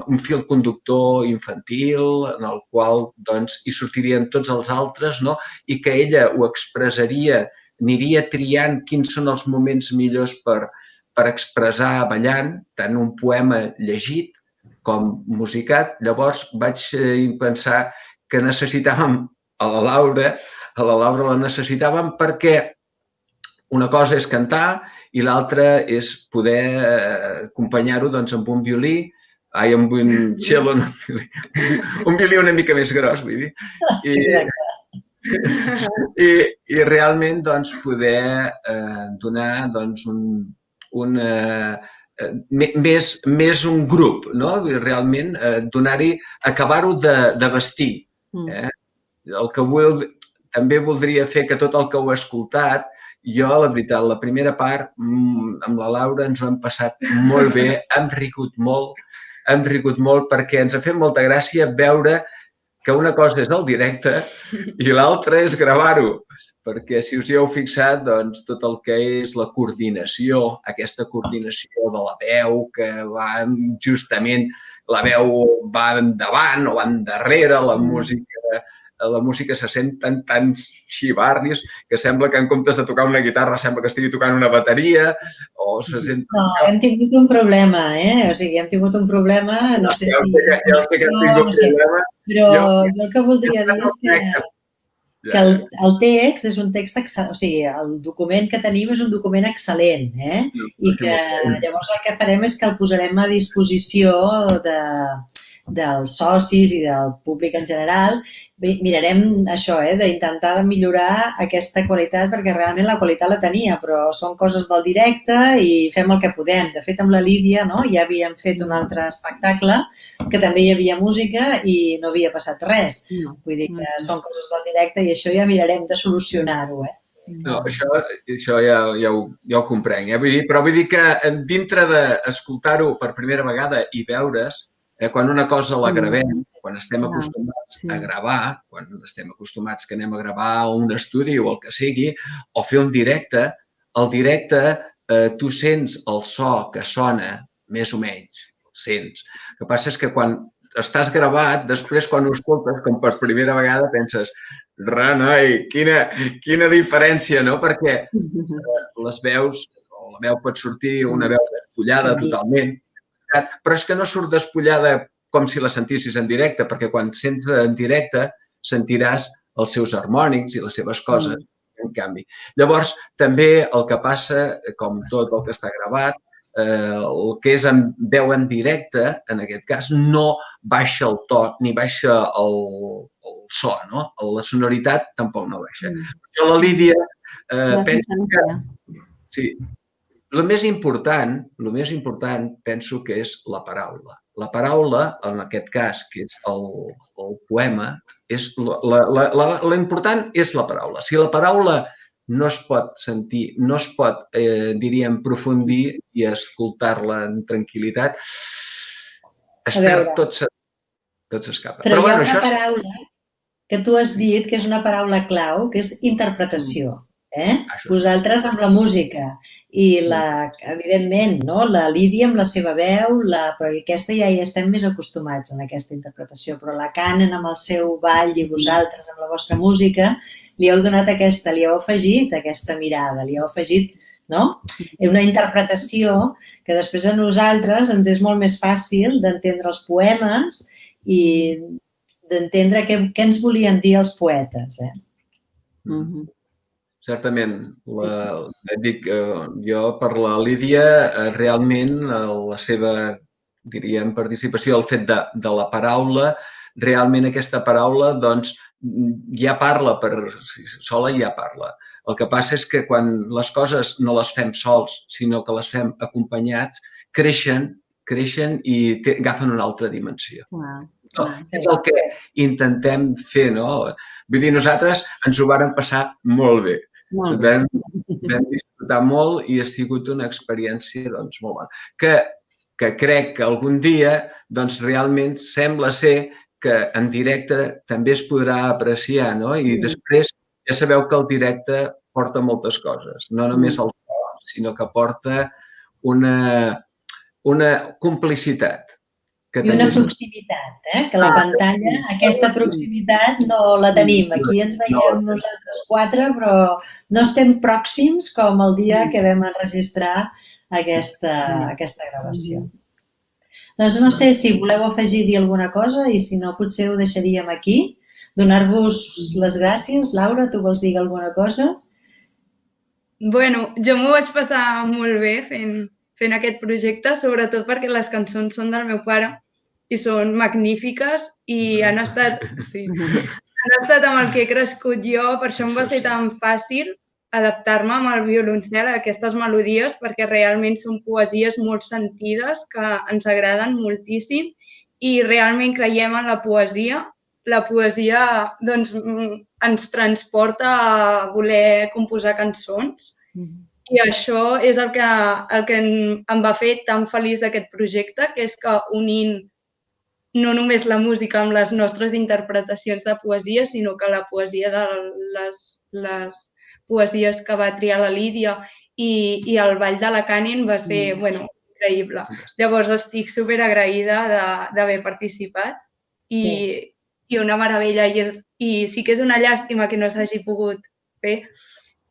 un fil conductor infantil en el qual doncs, hi sortirien tots els altres, no? I que ella ho expressaria, aniria triant quins són els moments millors per expressar ballant, tant un poema llegit com musicat. Llavors vaig pensar que necessitàvem a la Laura la necessitàvem perquè una cosa és cantar i l'altra és poder acompanyar-ho doncs, amb un violí, amb un cello, un violí una mica més gros, vull dir. I realment doncs, poder donar doncs, més un grup, no? Realment donar-hi, acabar-ho de vestir. El que també voldria fer que tot el que ho he escoltat, jo, la veritat, la primera part, amb la Laura ens ho hem passat molt bé, hem rigut molt perquè ens ha fet molta gràcia veure que una cosa és el directe i l'altra és gravar-ho. Perquè si us hi heu fixat, doncs, tot el que és la coordinació, aquesta coordinació de la veu, que va justament, la veu va endavant o va endarrere, la música la música se sent tan xivarris que sembla que en comptes de tocar una guitarra sembla que estigui tocant una bateria o se sent... No, hem tingut un problema, O sigui, hem tingut un problema, no sé si... Ja sé que hem tingut no sé, problema. però jo el que voldria dir és que el text és un text excel·lent, o sigui, el document que tenim és un document excel·lent, I que llavors el que farem és que el posarem a disposició dels socis i del públic en general. Mirarem això, d'intentar millorar aquesta qualitat, perquè realment la qualitat la tenia, però són coses del directe i fem el que podem. De fet, amb la Lídia ja havíem fet un altre espectacle que també hi havia música i no havia passat res. Vull dir que són coses del directe i això ja mirarem de solucionar-ho, No, això ja ho comprenc. Però vull dir que dintre d'escoltar-ho per primera vegada i veure's, quan una cosa la gravem, quan estem acostumats a gravar, quan estem acostumats que anem a gravar a un estudi o el que sigui, o fer un directe, el directe tu sents el so que sona, més o menys, el sents. El que passa és que quan estàs gravat, després quan ho escoltes, com per primera vegada, penses noi, quina diferència, no? Perquè les veus, o la veu pot sortir una veu despullada totalment, però és que no surt despullada com si la sentissis en directe, perquè quan sents en directe sentiràs els seus harmònics i les seves coses, en canvi. Llavors, també el que passa, com tot el que està gravat, el que és en veu en directe, en aquest cas, no baixa el to ni baixa el so, no? La sonoritat tampoc no baixa. Jo, la Lídia, penso que... Sí, el més important penso que és la paraula. La paraula, en aquest cas, que és el poema, l'important és la paraula. Si la paraula no es pot sentir, no es pot, diríem, aprofundir i escoltar-la en tranquil·litat, es perd, tot s'escapa. Però hi ha una paraula que tu has dit que és una paraula clau, que és interpretació. Vosaltres amb la música i, evidentment, la Lídia amb la seva veu, però aquesta ja hi estem més acostumats en aquesta interpretació, però la Canen amb el seu ball i vosaltres amb la vostra música li heu donat li heu afegit aquesta mirada, li heu afegit una interpretació que després a nosaltres ens és molt més fàcil d'entendre els poemes i d'entendre què ens volien dir els poetes. Certament. Dic, jo per la Lídia, realment la seva, diríem, participació, el fet de la paraula, realment aquesta paraula, doncs, ja parla per si sola, ja parla. El que passa és que quan les coses no les fem sols, sinó que les fem acompanyats, creixen i agafen una altra dimensió. És el que intentem fer, no? Vull dir, nosaltres ens ho vàrem passar molt bé. Vam disfrutar molt i ha sigut una experiència molt bona. Que crec que algun dia realment sembla ser que en directe també es podrà apreciar, no? I després ja sabeu que el directe porta moltes coses, no només el so, sinó que porta una complicitat. I una proximitat, que la pantalla, aquesta proximitat no la tenim. Aquí ens veiem nosaltres quatre, però no estem pròxims com el dia que vam enregistrar aquesta gravació. Doncs no sé si voleu afegir-hi alguna cosa i si no potser ho deixaríem aquí. Donar-vos les gràcies. Laura, tu vols dir alguna cosa? Bueno, jo m'ho vaig passar molt bé fent aquest projecte, sobretot perquè les cançons són del meu pare i són magnífiques i han estat amb el que he crescut jo, per això em va ser tan fàcil adaptar-me amb el violoncel a aquestes melodies perquè realment són poesies molt sentides que ens agraden moltíssim i realment creiem en la poesia. La poesia doncs, ens transporta a voler composar cançons i això és el que em va fer tan feliç d'aquest projecte, que és que unint no només la música amb les nostres interpretacions de poesia, sinó que la poesia de les poesies que va triar la Lídia i el ball de la Canin va ser, increïble. Llavors estic superagraïda d'haver participat i i una meravella. I sí que és una llàstima que no s'hagi pogut fer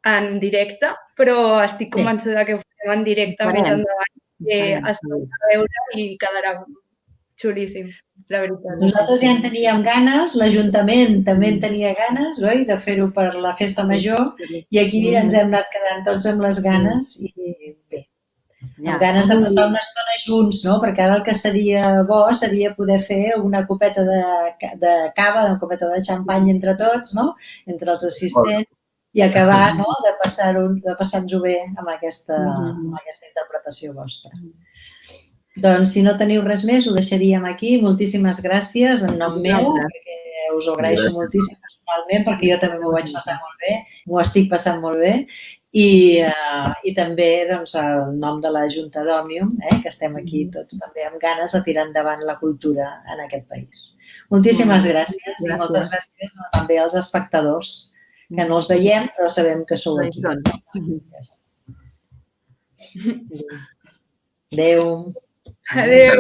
en directe, però estic convençuda que ho farem en directe més endavant, que es podrà veure i quedarà xulíssim, la veritat. Nosaltres ja en teníem ganes, l'Ajuntament també en tenia ganes, oi?, de fer-ho per la Festa Major, i aquí ens hem anat quedant tots amb les ganes i bé, amb ganes de passar una estona junts, no? Perquè ara el que seria bo seria poder fer una copeta de cava, una copeta de xampany entre tots, no?, entre els assistents, i acabar de passar-nos-ho bé amb aquesta interpretació vostra. Doncs, si no teniu res més, ho deixaríem aquí. Moltíssimes gràcies en nom meu, perquè us ho agraeixo moltíssim personalment, perquè jo també m'ho vaig passar molt bé, m'ho estic passant molt bé, i també en nom de la Junta d'Òmnium, que estem aquí tots també amb ganes de tirar endavant la cultura en aquest país. Moltíssimes gràcies i moltes gràcies també als espectadors, que no els veiem, però sabem que sou aquí. Adéu. Adéu.